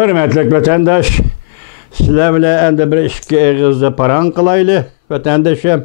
Hürmetlik vatandaş, sizler bile endi bir iki ağızda paran kılaylı vatandaşım.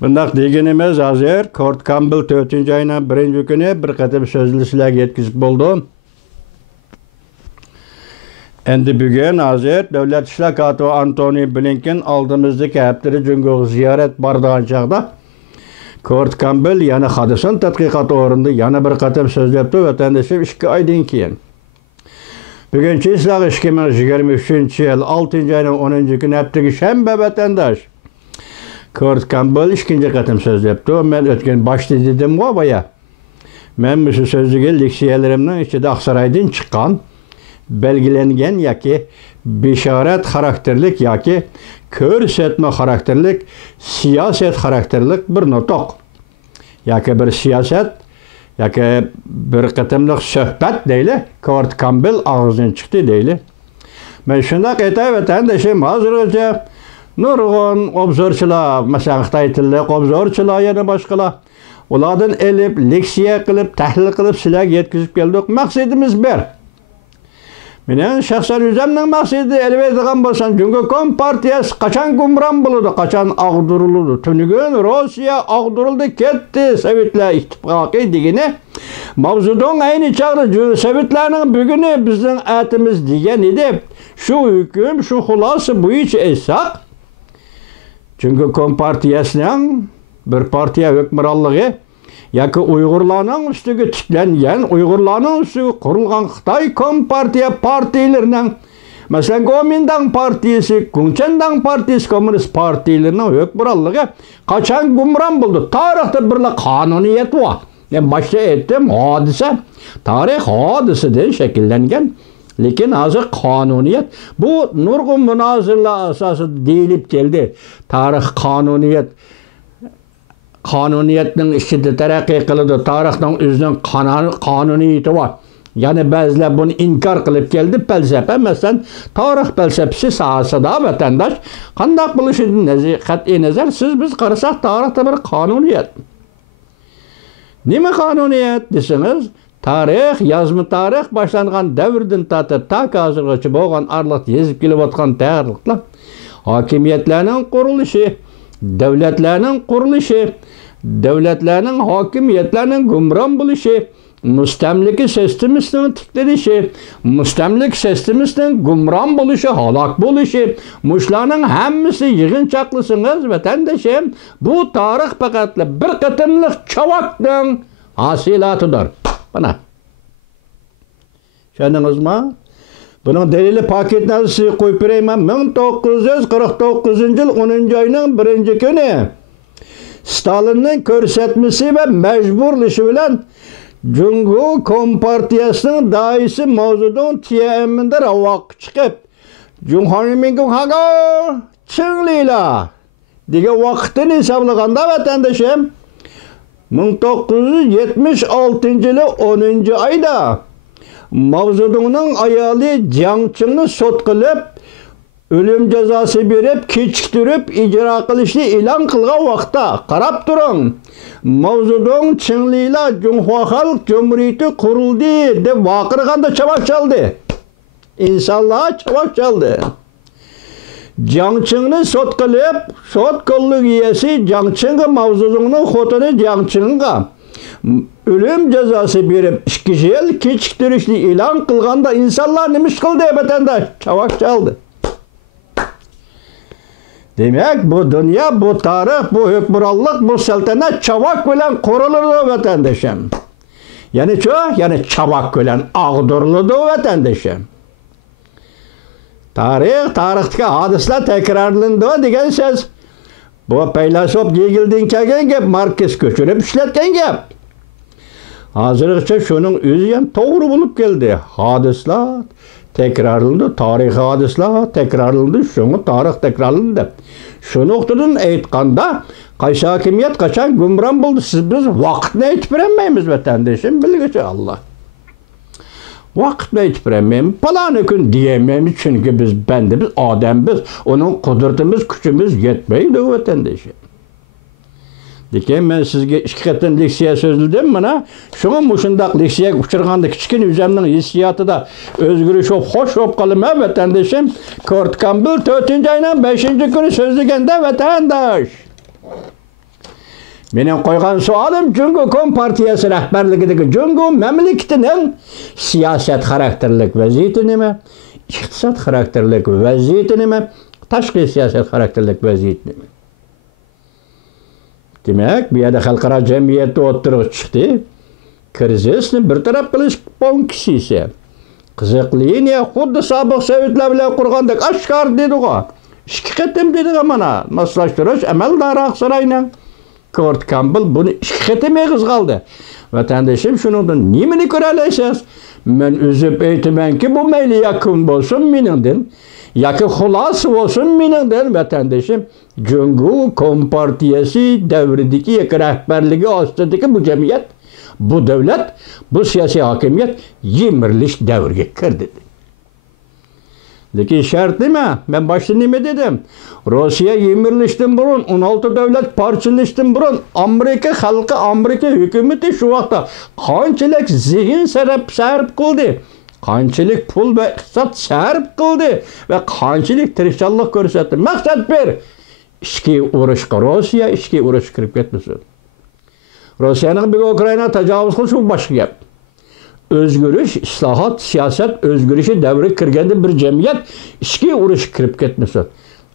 Bundak degenimiz hazır, Kurt Campbell 4. ayının 1. günü bir katım sözlü sizlerge yetkizip buldum. Endi bugün hazır, Devlet İşler Katibi Antony Blinken aldığımızdaki hepleri cüngü ziyaret bardağın çağda Kurt Campbell yani hadisın tadqiqatı orunda yana bir katım söz yaptı vatandaşım 2 aydan keyin. Bugünkü islah 2023 yıl 6. ayının 10. günü hepteki şembe vatandaş. Kurt Campbell 2. katım söz yaptı. Ben ötken başta dedim o baya. Ben bu sözlüğü leksiyelerimden içinde Aksaray'dan çıkan belgilengen yaki bişaret karakterlik yaki körsetme karakterlik siyaset karakterlik bir notok. Yaki bir siyaset yaki bir katımlık söhbet değil. Kurt Campbell ağzından çıktı değil. Ben şunda kayıtay vatandaşım hazırca nurgun obzorçular, mesela Xitay tilli obzorçular yana başkalar. Ulardan elip, leksiya kılıp, tahlil kılıp sizlerge yetkizip geldik. Maksadımız bir. Menen şahsen üzemden maksidi elbette bolsan çünkü Kompartiyası kaçan gumran buludu, kaçan ağduruldu. Tünügün Rusya ağduruldu ketti Sovetler İttifakı digini. Mavzudun aynı çağda Sovetlerinin bugünü bizden etimiz digen idi. Şu hüküm, şu hulası bu hiç essak. Çünkü Kompartiyasının bir partiye hükmürallığı yaki Uygurlarning üstüge tiklengen, Uygurlarning üstüge kurulgan Xitay Kompartiya partilerinin, mesela Kuomintang partisi, Kuchintang partisi, Komünist partilerinin hükmürallığı kaçan gumran buldu. Tarihte bir kanuniyet var. Ben başta ettim hadise, tarih hadiseden şekillengen. Lekin hazır kanuniyet. Bu nurgun münazırla asası deyilip geldi. Tarih kanuniyet. Kanuniyetinin içinde terakki kılıdı. Tarihten özünün kanuniyeti var. Yani bazılar bunu inkar kılıp geldi felsefe. Mesela tarih felsefesi sahasında vatandaş kandak buluşun kat'i nazar siz biz karışak tarihte bir kanuniyet. Nime kanuniyet desiniz? Tarih, yazma tarih başlangan devirden ta hazırgacha bolgan arlık yezip kelip atkan tarihlar. Hakimiyetlerinin kuruluşu, devletlerinin kuruluşu, devletlerinin hakimiyetlerinin gumran buluşu, müstemliki sisteminin tiklenişi, müstemlik sisteminin gumran buluşu, halak buluşu, muşlarının hemmisi yığınçaklısınız vatandaşım. Bu tarih fakatlı bir katımlık çavaktın hasilatıdır. Bana. Şanınız mı? Bunun delili paketnazısı koyup vereyim. 1949 yıl 10. ayının 1. günü Stalin'in körsetmesi ve mecburluğu bilen Cumhur Kompartiyasının daisi mevzudun tiyeminde ravak çıkıp Cumhurbaşkanı haga çınlıyla diye vaktini hesaplaganda vatandaşım 1976 yılı 10. ayda mavzudunun ayalı Jiangqingni sot kılıp ölüm cezası berip kechiktirip icra qilishni e'lon qilgan vaqtda qarab turing. Mavzudun Çinliyla Cumhur Halk Cumhuriyeti kuruldu deb vaqirganda chavak chaldi. İnsanlar chavak chaldi. Jiangqingni sot qilib, sot qo'llik egasi Jiangqing mavzudunun xotini Jiangqingga ölüm cezası berip 2 yıl kechiktirishni e'lon qilganda insanlar nima ish qildi vatandaş? Chavak chaldi. Demek bu dünya, bu tarih, bu hükmürallık, bu saltanat çavak bilen kurulurdu vatandaşım. Yani yani çavak bilen ağdırılırdı vatandaşım. Tarihteki hadisler tekrarlandı degen söz. Bu peylasop Hegel'den kelgen gep, Marx köçürüp işletken gep. Hazırlıkça şunun özü yani doğru bulup geldi. Hadisler tekrarlandı, tarih hadisler tekrarlandı, şunu tarih tekrarlandı. Şu noktadan aytqanda qaysi hakimiyet kaçan gumran buldu. Siz biz vaqtni aytib bermaymiz vatandaşım, bilgiçi Allah. Vaqtni aytib bermaymiz. Palani kun diyemeymiz çünkü biz adam biz, onun kudretimiz, gücümüz yetmeydi vatandaşım. Lekin men sizga 2 qatim leksiya so'zladim mana. Shunga mushundaq leksiyaga uchirganda kichkina o'zimning hissiyotida o'zgarish xo'sh bo'lib qolma vatandoshim. Kurt Campbell 4-oyning 5-kuni so'zlaganda vatandosh. Mening qo'ygan savolim Jungo Kompartiyasi rahbarligidagi Jungo mamlakatining siyosat xarakterlik vaziyati nima? İqtisod xarakterlik vaziyati nima? Tashqi siyosat xarakterlik vaziyati nima? Demak, bu yerda xalqaro jamiyatda o'tirib chiqdi. Krizisni bir taraf qilish ponkisi. Qiziq liniya xuddi sobiq sovetlar bilan qurgandek oshkor dedi-ku. 2 qatim dedi mana. Maslashtirish amaldor Aqsarayning Kurt Campbell bunu 2 qatim eg'iz qoldi. Vatandoshim shuningdan nimani ko'ra olasiz? Men o'zib aytamanki, bu mayli yakun bo'lsin meningdan, yoki xulos bo'lsin meningdan vatandoshim, Jungo Kompartiyasi davridagi rahbarligi ostidagi bu jamiyat, bu davlat, bu siyosiy hokimiyat yemirilish davriga kirdi. Lekin shart nima? Men boshda nima dedim? Rossiya yemirilishdan burun 16 davlat parchalashdan burun Amerika xalqi, Amerika hukumati shu vaqtda qanchalik zehn sarf qildi, qanchalik pul va iqtisod sarf qildi va qanchalik tirishchilik ko'rsatdi. Maqsad bir, ichki urushga Rossiya ichki urushga kirib ketmasin. Rossiyaning bir Ukraina tajovuz qilishi bu boshqa gap. Özgürüş, islahat, siyaset, özgürüşü devre kirganda bir jamiyat ichki urush kirib ketmasin.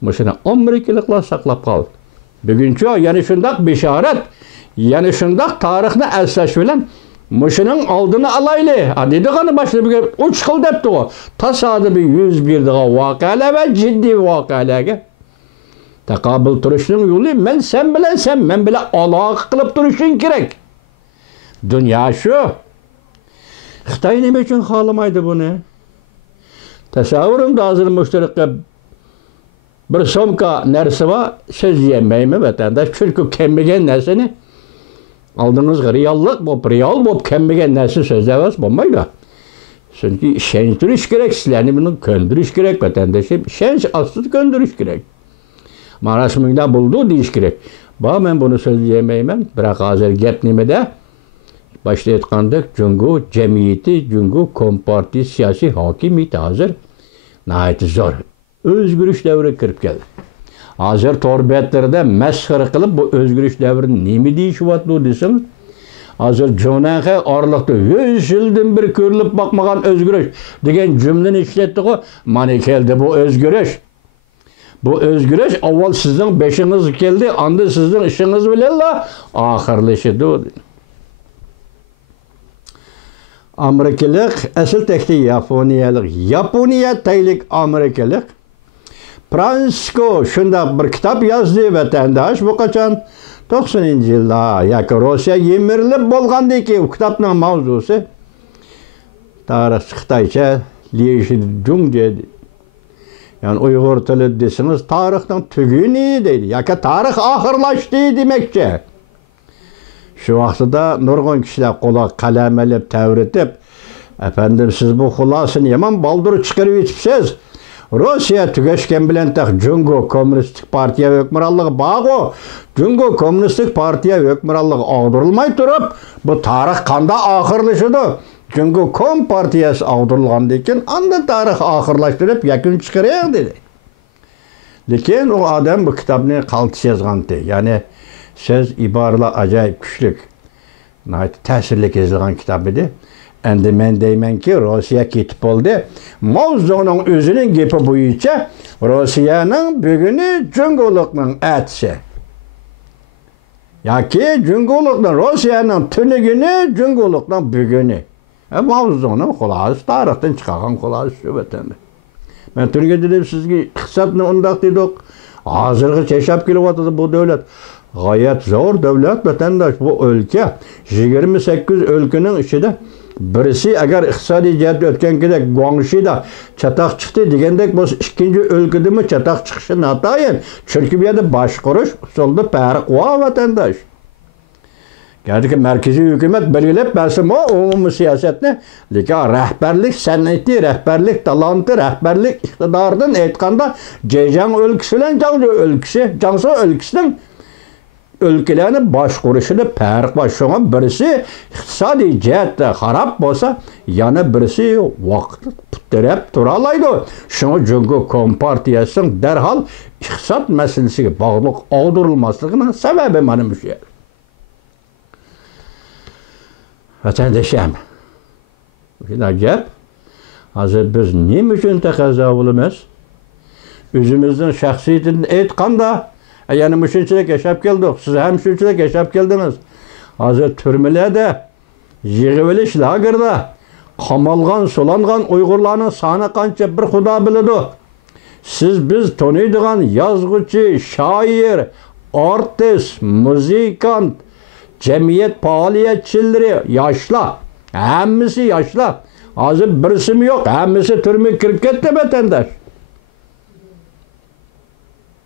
Mushuni Amerikaliklar saqlab qoldi. Buguncha yana shundaq bishorat, yana shundaq tarixni aslash bilan mushuning oldini olayli. Dedigani boshqa 3 xil debdi u. Tasodifiy yuz berdigan voqealar va jiddiy voqealarga taqobil turishning yo'li men bilan aloqa qilib turishing kerak. Dunyo shu. Xitoy nima uchun xohlamaydi buni? Tasavvurimda hozir mushtarakka bir somka narsa bor, siz yemaymi vatandosh? Chunki kelmagan narsani oldingizga reallik bo'lib kelmagan narsa so'zlamas bo'lmaydi. Chunki ishontirish kerak, sizlarni buni ko'ndirish kerak vatandoshim, ishonch ostida ko'ndirish kerak. Mana shunda bo'ldi deyish kerak. Men buni so'zlamayman, biroq hozir gap nimada? Başta aytgandek, Jungo jamiyati, Jungo Kompartiya siyosiy hokimiyati hozir nihoyat zo'r o'zgarish davriga kirib keldi. Hozir torbetlarda masxara qilib bu o'zgarish davrini nima deyishyapti desangiz, hozir Jonaxa oraliqda 100 yildan bir ko'rilib boqmagan o'zgarish degan jumlani ishlatdi-ku, mana keldi bu o'zgarish. Bu o'zgarish avval sizning beshingiz keldi, endi sizning ishingiz bilan oxirlashadi. Amerikalik, asıl tekli Yaponiya taylik Amerikalik. Fransisko shunda bir kitap yazdı vatandaş bu qachon 90-yillar yoki Rossiya yemirilib bo'lgandan keyin bu kitobning mavzusi tarix Xitoycha Lejidung dedi. Yani Uyg'ur tili desangiz tarixning tuguni deydi yoki tarix oxirlashdi demakchi. Şu vaqtida nurg'un kishilar qo'li qalam olib tavritib, efendim siz bu xulosani yomon baldur chiqarib yetibsiz. Rossiya tugashgan bilan Jungo Kommunistik Partiya hukmronligi bog'u, Jungo Kommunistik Partiya hukmronligi og'dirilmay turib, bu tarix qanday oxirlashadi? Jungo Kompartiyasi og'dirilgandan keyin anda tarix oxirlashtirib yakun chiqaraylik dedi. Lekin o odam bu kitobni qaltis yozgandi. Ya'ni söz iboralar acayip güçlük. Ta'sirli yazılgan kitap idi. Endi men deymenki Rossiya ketib oldu. Mavzunun özünün gepi boyunca Rossiyanın bugünü Jungolukning atisi. Yoki Jungolukning Rossiyanın tunugini Jungolukning bugünü. Mavzunun xulosasi tarixdan chiqqan xulosasi shu vatanda. Men turga dedim sizga iqtisodni undaq dedik. Hozirgacha yashab kelyapti bu davlat. Gayet zor devlet vatandaş bu ülke 28 ülkenin içinde birisi eğer iqtisadi cihat ötken gidek Guangxi'da çatak çıktı degandek bu ikinci ülkede mi çatak çıkışı natayin. Çünkü bir yerde başkuruş usulda fark var vatandaş. Gerçi merkezi hükümet belirlep mesela o umumi siyasetini lekin rehberlik sanati, rehberlik talantı, rehberlik iktidardan aytganda Zhejiang ülkesi bilan Jiangsu ülkesinin ülkelerini başkuruşunu fark var. Şuna birisi iqtisadi cihetde harap olsa, yana birisi vaqt putirep duralaydı. Şuna Cumhur Kompartiyasının derhal iqtisat meselesiga bağlılık aldırılmasının sebebi benim şu yer. Vatandaşım, şimdi acayip, hazır biz neyim için tekaza olmaz? Özümüzün şahsiyetini aytqanda, yani müşünçilik yaşap geldik, siz hem müşünçilik yaşap geldiniz. Hazır türmelerde, yığıveliş lagerda, qamalgan, solangan Uygurlarning sani qancha bir Xudo biladi. Siz biz tanıydigan yazgıcı, şair, artist, muzikant, cemiyet faaliyetçileri yaşla. Hemmisi yaşla. Hazır birisi mi yok? Hemmisi türmeye kirip gitti vatandaş.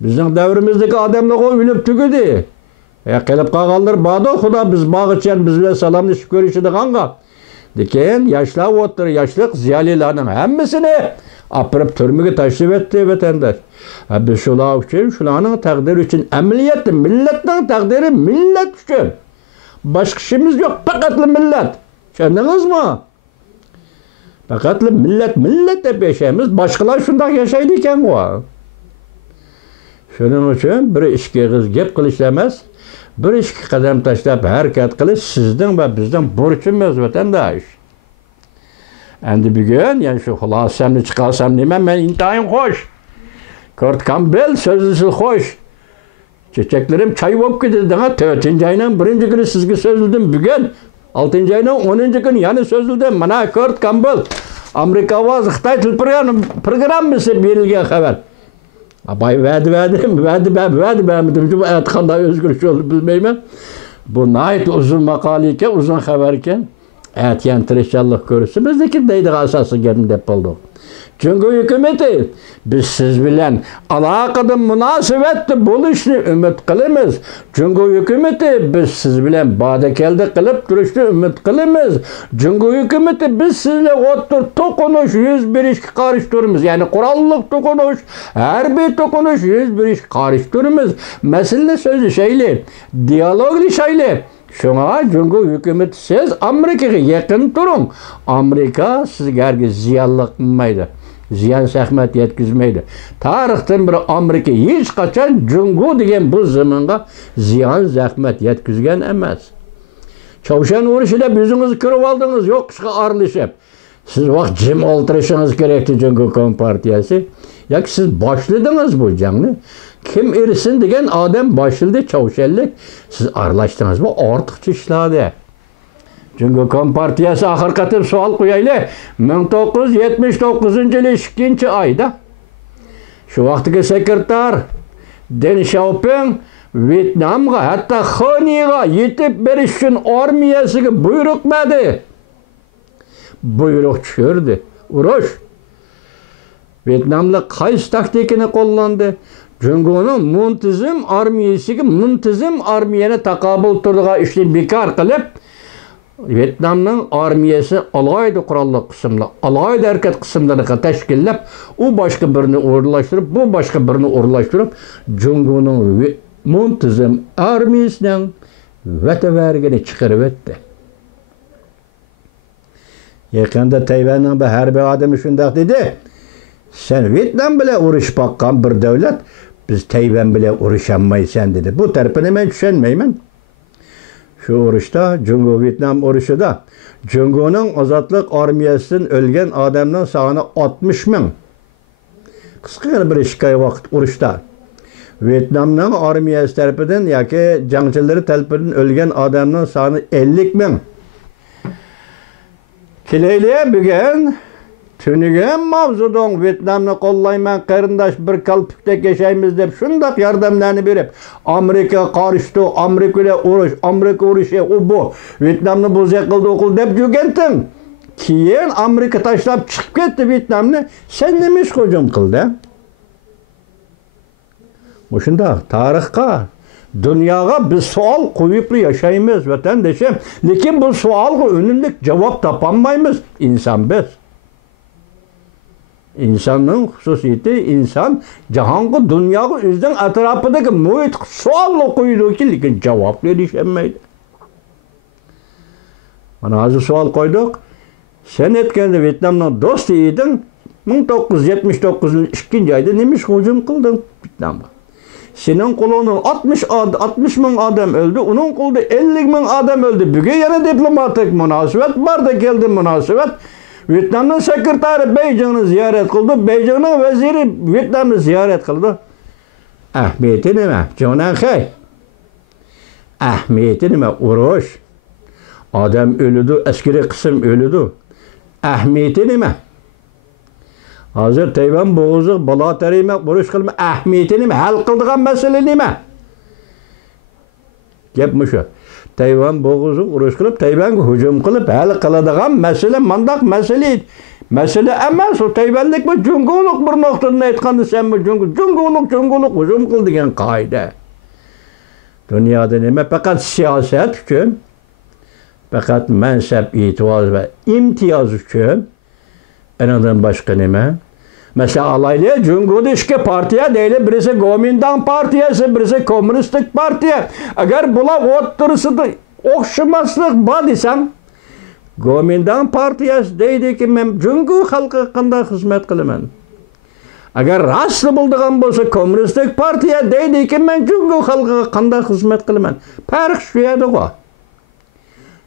Bizning davrimizdagi adamlar o'ylab tugudi. Qilib qolganlar bado Xudo biz bag'ichan biz bilan salomlashib ko'rishadigan. Lekin yoshlar o'tir, yoshlik ziyolilarning hammasini apirib turmaga tashlab etdi vatandaş. Biz shular uchun, shularning taqdiri uchun amaliyotda millatning taqdiri millat uchun. Başka işimiz yok. Fakatlı millet. Kendiniz mi? Fakatlı millet hep yaşayımız. Başkalar şundan yaşaydıyken o. Şunun için bir işki gep kılıç demez. Bir işki kadem taşlap hareket kılıç sizden ve bizden borçumuz vatandaş. Endi bugün yani şu hulasemni çıkarsam demem ben intayım hoş. Kurt Campbell sözlüsü hoş. Çiçeklerim çay olup gidiyor. 4. ayının 1. günü sizge sözüldüm. Bugün 6. ayının 10. günü yani sözüldüm. Mana Kurt Campbell Amerika Avaz Xitay til programmasi berilgan xabar. Abay verdi beğenmedim. Bu aytqanda özgürlük oldu bilmeymen. Bu nayet uzun makale iken, uzun haber iken aytgan tirishchanlik ko'rsa bizniki deydi asası gelin deb oldu. Çünkü hükümeti biz siz bilen alakalı münasebetli buluşunu ümit kılımız. Çünkü hükümeti biz siz bilen badekelde kılıp duruşunu ümit kılımız. Çünkü hükümeti biz sizle otur tokunuş 101 iş karıştırırız. Yani kurallık tokunuş, her bir tokunuş 101 iş karıştırırız. Mesele sözü şeyli, diyalogli şeyli. Şuna çünkü hükümet siz Amerika'ya yakın durun. Amerika sizlerge ziyallık mıydı? Ziyan zahmet yetkizmeydi. Tarihten beri Amerika hiç kaçan Cungu degen bu zamanda ziyan zahmet yetkizgen emez. Çavuşan uğraşıyla yüzünüzü kırıp aldınız. Yok arılışıp. Siz vakt cim oltırışınız gerekti Cungu Kompartiyası. Ya ki siz başladınız bu canlı. Kim erisin degen adam başladı çavuşellik. Siz arılaştınız mı? Artık işladı. Çünkü Kompartiyası ahir katır sual koyaylı. 1979 yılı 2. ayda şu vaktiki sekreter Deng Xiaoping Vietnam'a hatta Hanı'ya yetip beriş için armiyasıga buyruk verdi. Buyruk çıkardı. Uruş. Vietnam'da qaysi taktikini kullandı. Cungu'nun muntizim armiyani takabul turduğu işini bekar kılıp Vietnam'ın armiyası alaydı kurallı kısımla, alaydı hareket kısımlarını teşkillep, o başka birini uğurlaştırıp, bu başka birini uğurlaştırıp, Cungu'nun muntizim armiyasının vetevergini çıkarıp etti. Yakında Tayvan'ın bir harbi adamı şundak dedi, sen Vietnam bile uğraş bakkan bir devlet, biz Tayvan bile uğraşamaysan dedi. Bu tarafını ben düşünmeyim. Şu uğraşta, Cungu-Vietnam uğraşıda, Cungu'nun azatlık armiyasının ölgen adamının sağına 60 bin. Kısa bir şikayet vakit uğraşta. Vietnam'ın armiyası tarafından, yaki cangçıları tarafından ölgen adamının sağına 50 bin. Kileyliye bugün, tünügen mavzudan Vietnam'ını kollayman qarindaş bir kalpüktek yaşayımız deb şundak yardımlarını berip Amerika karıştı, Amerika ile uğraş, Amerika uğraşı o bu Vietnam'ını bu zekildi okul deb jügentin. Keyin Amerika taşlap çıkıp gitti Vietnam'ını. Sen nemiş hücum kıldı? Bu şunda tarihka, dünyaya bir sual koyup yaşayımız vatandaşım. Lekin bu sualga önümlük cevap tapanmayımız insan biz. İnsanın hususiyeti insan jahonga dunyoga o'zining atrofidagi muhit savol qo'ydi, lekin javob berishmaydi. Mana hozir savol qo'ydik. Sen aytganda Vyetnamning do'sti eding. 1979'un 2. ayda nima ish hujum qilding Vyetnamga? Senin qo'lingdan 60 ming odam o'ldi, uning qo'lida 50 ming odam o'ldi. Bugun yana diplomatik munosabat borda keldi munosabat. Vyetnamning sekretari Beijingni ziyorat qildi, Beijingning vaziri Vyetnamni ziyorat qildi. Ahmiyati nima? Jonaxay. Ahmiyati nima? Urush. Odam o'ldi, askariy qism o'ldi. Ahmiyati nima? Hozir Tayvan bo'g'uzi balo tarima urush qilma, ahmiyati nima? Hal qildigan masala nima? Gap mushu. Tayvan bo'g'uzi urush qilib, Tayvanga hujum qilib, hal qiladigan masala mandaq masala. Masala emas, o Tayvanlik bu jungulik bir nuqtadan aytganda sen bu jungulik hujum qil degan qoida. Dunyoda nima? Faqat siyosat uchun, faqat mansab, e'tiboz va imtiyoz uchun anadan boshqa nima? Mesela alaylı Cumhuriyet işki partiya değil, birisi Kuomintang partiyası, birisi Komünistik partiya. Eğer bula oturusida okşamaslık var desem, Kuomintang partiyası deydi ki ben Cumhuriyet halkı qanday hizmet kılıman. Eğer rastlı bulduğum bolsa Komünistik partiya deydi ki ben Cumhuriyet halkı qanday hizmet kılıman. Fark şu yerde o.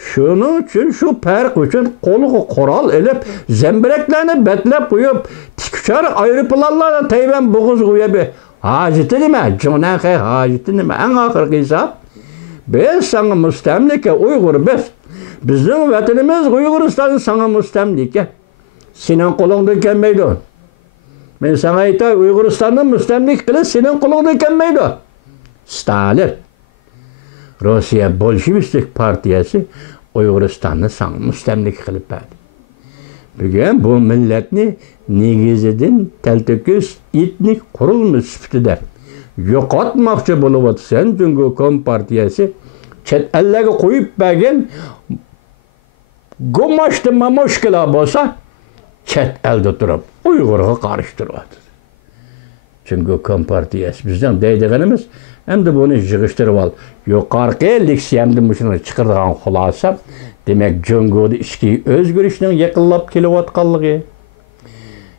Şunun için, şu fark için kolu koral elip, zembereklerini betlep koyup, tikçer ayrıpılarla Tayvan boğuz koyup, haceti nime? Jonaxay haceti nime? En ahırki hesap, biz sana müstemlike Uygur biz. Bizim vatanımız Uyguristan'ın sana müstemlike. Senin kolundan gelmeydi o. Ben sana aytay Uyguristan'ın müstemlik kılıp, senin kolundan gelmeydi o. Stalin. Rusya Bolşevistik partiyası Uyguristan'ı sana müstemlik kılıp verdi. Bugün bu milletni negizidin teltöküs etnik kurulmuş süptüder. Yo'qotmoqchi bo'lib o'tsan, Cumhuriyet Kompartiyasi chet ellarga qo'yib bergan go'moshdi mamoshkalar bo'lsa, chet elda turib Uyg'urga qarshi turyapti. Cumhuriyet Kompartiyasi bizdan deydiganimiz endi buni yig'ishtirib ol. Yuqorqi leksiyamda shuni chiqargan xulosa, demak Cumhuriyet ichki o'zgarishning yaqinlab kelayotganligi,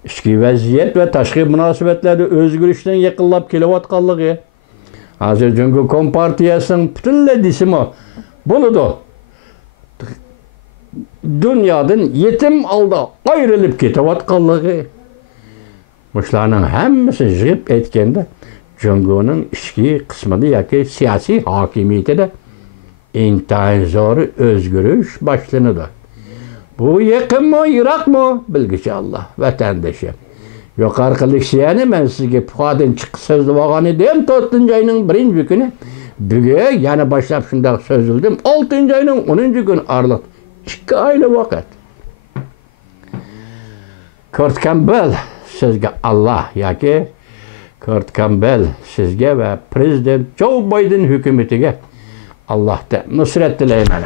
ichki vaziyat va tashqi munosabatlarda o'zgarishning yaqinlab kelayotganligi. Hozir Cumhuriyet Kompartiyasining butunlay desimi bo'ladi. Dunyodan yetim alda ayrilib ketayotganligi. Bularning hammasi yig'ib aytganda Cumhuriyetning ichki qismida yoki siyosiy hokimiyatida intayin zo'r o'zgarish boshlanadi. Bu yaqinmi, yiroqmi? Bilgichi Allah, vatandoshim. Yuqorqi leksiyani men sizga puxadan chiqib so'zlab olgan edim 4-oyning 1-kuni. Bugun yana boshlab shunday so'zildim. 6-oyning 10-kuni oraliq 2 oylik vaqt. Kurt Campbell sizga Allah yoki Kurt Campbell sizga va prezident Joe Biden hukumatiga Allohdan nusrat tilayman.